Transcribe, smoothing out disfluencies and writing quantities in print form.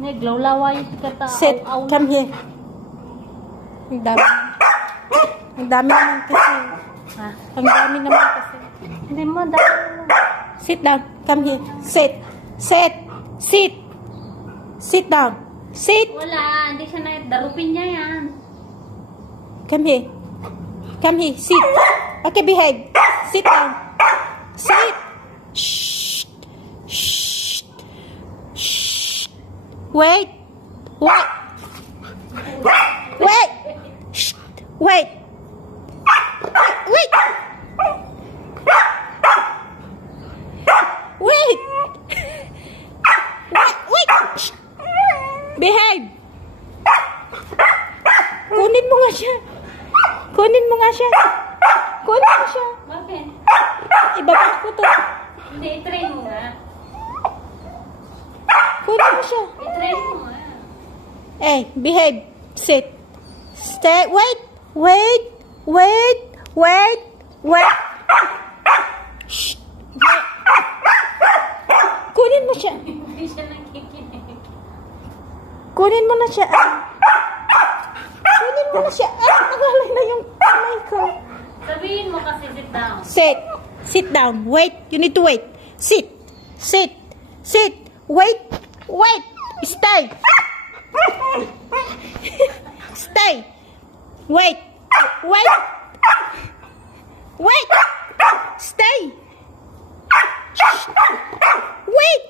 Naglawlaway kata. Sit. Come here. Ang dami. Ang dami naman kasi. Ha? Ang dami naman kasi. Hindi mo dami. Sit down. Come here. Sit. Sit. Sit. Sit down. Sit. Wala, hindi siya na darupin niya yan. Come here. Come here. Sit. Okay, behave. Sit down. Sit. Shh. Shh. Shh. Wait. Wait. Wait. Shh. Wait. Wait. Wait. Wait. Shh. Behave. Kunin mo nga siya. Kunin mo nga siya. Kunin mo siya. Bakit? Ibaba ko to. Hindi, i-train mo nga. Kunin mo siya. I-train mo nga. Hey, behave. Sit. Stay. Wait. Wait. Wait. Wait. Wait. Shh. Wait. Kunin mo siya. Hindi siya nakikinig. Kunin mo na siya. Kunin mo na siya. Nagalay na yung kamay ko. Sabihin mo kasi sit down. Sit. Sit down. Wait. You need to wait. Sit. Sit. Sit. Wait. Wait. Stay. Stay. Wait. Wait. Wait. Stay. Wait.